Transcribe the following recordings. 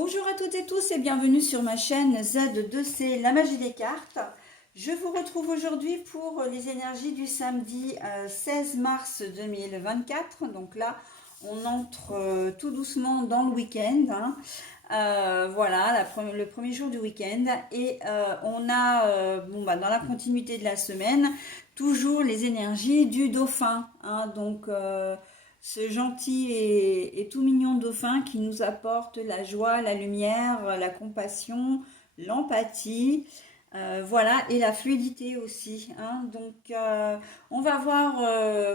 Bonjour à toutes et tous et bienvenue sur ma chaîne Z2C, la magie des cartes. Je vous retrouve aujourd'hui pour les énergies du samedi 16 mars 2024. Donc là, on entre tout doucement dans le week-end, hein. Voilà, le premier jour du week-end. Et on a, dans la continuité de la semaine, toujours les énergies du dauphin, hein. Donc, ce gentil et tout mignon dauphin qui nous apporte la joie, la lumière, la compassion, l'empathie, voilà, et la fluidité aussi, hein. Donc, on va voir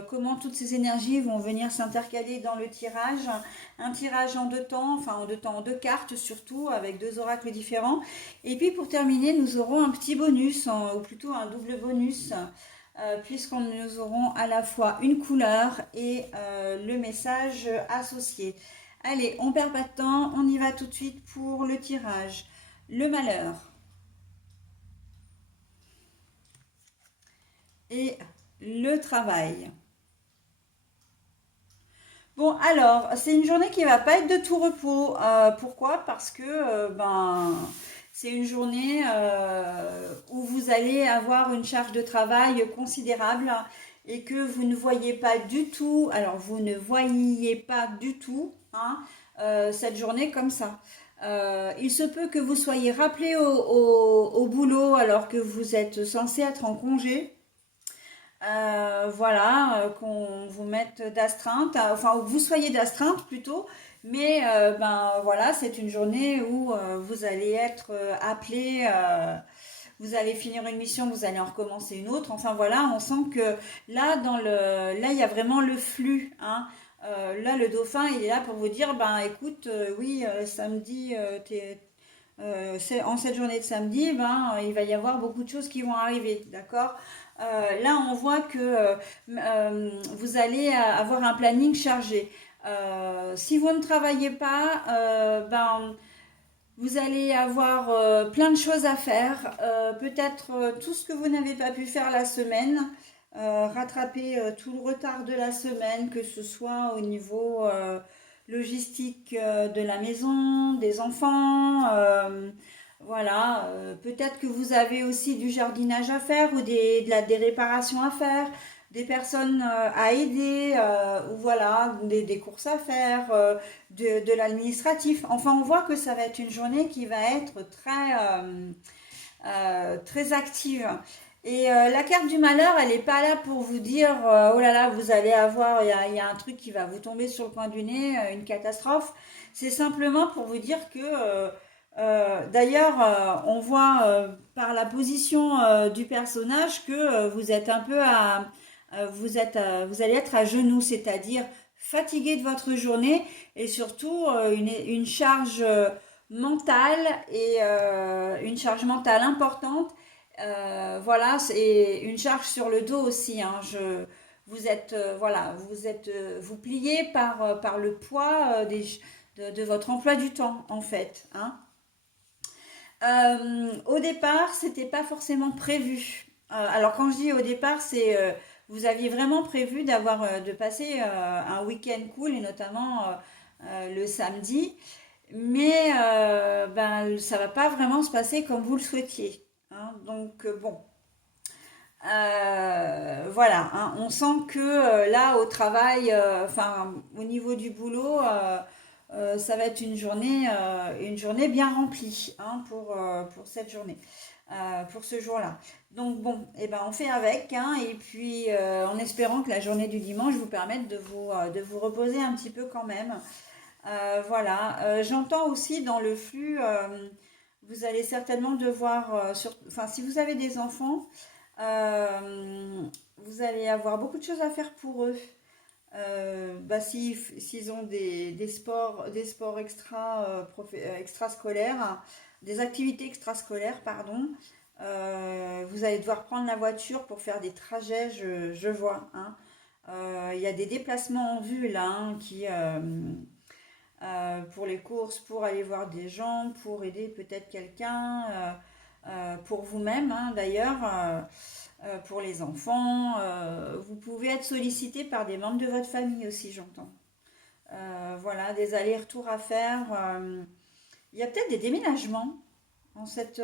comment toutes ces énergies vont venir s'intercaler dans le tirage. Un tirage en deux temps, enfin en deux temps, en deux cartes surtout, avec deux oracles différents. Et puis pour terminer, nous aurons un petit bonus, ou plutôt un double bonus, puisqu'on nous aurons à la fois une couleur et le message associé. Allez, on perd pas de temps, on y va tout de suite pour le tirage. Le malheur et le travail. Bon, alors, c'est une journée qui va pas être de tout repos. Pourquoi? Parce que c'est une journée où vous allez avoir une charge de travail considérable et que vous ne voyez pas du tout. Alors, vous ne voyiez pas du tout, hein, cette journée comme ça. Il se peut que vous soyez rappelé au boulot alors que vous êtes censé être en congé. Voilà, qu'on vous mette d'astreinte, enfin, que vous soyez d'astreinte plutôt, mais voilà, c'est une journée où vous allez être appelé, vous allez finir une mission, vous allez en recommencer une autre, enfin voilà, on sent que là, là, il y a vraiment le flux, hein. Là, le dauphin, il est là pour vous dire, ben écoute, oui, samedi, en cette journée de samedi, il va y avoir beaucoup de choses qui vont arriver, d'accord? Là, on voit que vous allez avoir un planning chargé. Si vous ne travaillez pas, vous allez avoir plein de choses à faire. Peut-être tout ce que vous n'avez pas pu faire la semaine, rattraper tout le retard de la semaine, que ce soit au niveau logistique de la maison, des enfants. Voilà, peut-être que vous avez aussi du jardinage à faire ou des réparations à faire, des personnes à aider, ou voilà, des courses à faire, de l'administratif. Enfin, on voit que ça va être une journée qui va être très active. Et la carte du malheur, elle n'est pas là pour vous dire, oh là là, vous allez avoir, il y a un truc qui va vous tomber sur le coin du nez, une catastrophe. C'est simplement pour vous dire que, d'ailleurs, on voit par la position du personnage que vous êtes un peu vous allez être à genoux, c'est-à-dire fatigué de votre journée et surtout une charge mentale et une charge mentale importante. Voilà, c'est une charge sur le dos aussi, hein. Vous êtes, voilà, vous pliez par le poids de votre emploi du temps, en fait, hein. Au départ, c'était pas forcément prévu. Alors quand je dis au départ, c'est vous aviez vraiment prévu de passer un week-end cool et notamment le samedi, mais ça va pas vraiment se passer comme vous le souhaitiez, hein. Donc bon, voilà, hein. On sent que là au travail, enfin au niveau du boulot. Ça va être une journée bien remplie, hein, pour cette journée, pour ce jour-là. Donc bon, eh ben, on fait avec, hein, et puis en espérant que la journée du dimanche vous permette de vous reposer un petit peu quand même. Voilà. J'entends aussi dans le flux, vous allez certainement devoir, enfin si vous avez des enfants, vous allez avoir beaucoup de choses à faire pour eux. S'ils ont des sports extrascolaires, des activités extrascolaires, pardon, vous allez devoir prendre la voiture pour faire des trajets, je vois, hein. Il y a des déplacements en vue là, hein, pour les courses, pour aller voir des gens, pour aider peut-être quelqu'un, pour vous-même, hein, d'ailleurs. Pour les enfants. Vous pouvez être sollicité par des membres de votre famille aussi, j'entends. Voilà, des allers-retours à faire. Il y a peut-être des déménagements. En cette,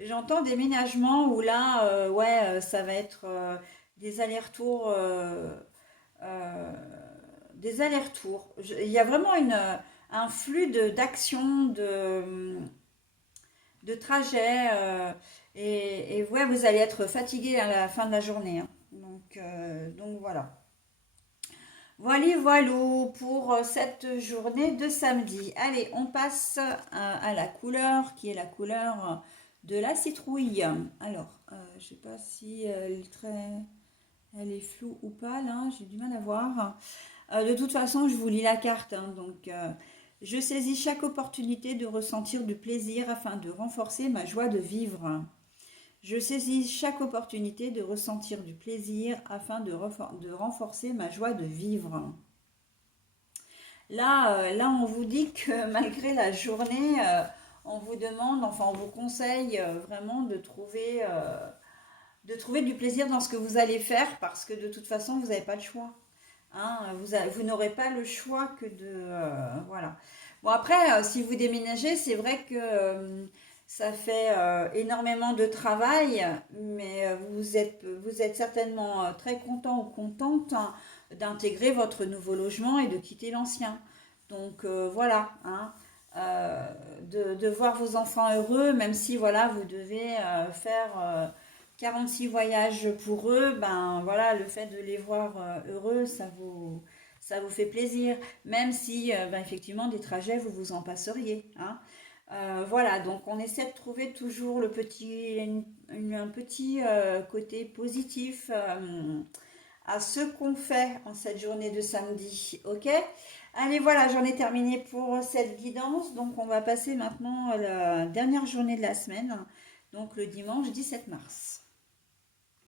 j'entends déménagement où là, ouais, ça va être des allers-retours, euh, des allers-retours. Il y a vraiment un flux d'action, de trajet, et ouais, vous allez être fatigué à la fin de la journée, hein. Donc voilà. Voilà, voilà pour cette journée de samedi. Allez, on passe à la couleur qui est la couleur de la citrouille. Alors, je ne sais pas si elle est floue ou pas là, j'ai du mal à voir. De toute façon, je vous lis la carte, hein, je saisis chaque opportunité de ressentir du plaisir afin de renforcer ma joie de vivre. Je saisis chaque opportunité de ressentir du plaisir afin de renforcer ma joie de vivre. Là, on vous dit que malgré la journée, on vous demande, enfin, on vous conseille vraiment de trouver du plaisir dans ce que vous allez faire parce que de toute façon, vous n'avez pas le choix. Hein, vous n'aurez pas le choix que voilà. Bon, après, si vous déménagez, c'est vrai que ça fait énormément de travail, mais vous êtes certainement très content ou contente, hein, d'intégrer votre nouveau logement et de quitter l'ancien. Voilà, hein, de voir vos enfants heureux, même si voilà, vous devez faire 46 voyages pour eux, ben voilà, le fait de les voir heureux, ça vous fait plaisir, même si ben, effectivement des trajets, vous vous en passeriez, hein. Voilà, donc on essaie de trouver toujours un petit côté positif à ce qu'on fait en cette journée de samedi, ok? Allez, voilà, j'en ai terminé pour cette guidance, donc on va passer maintenant à la dernière journée de la semaine, donc le dimanche 17 mars.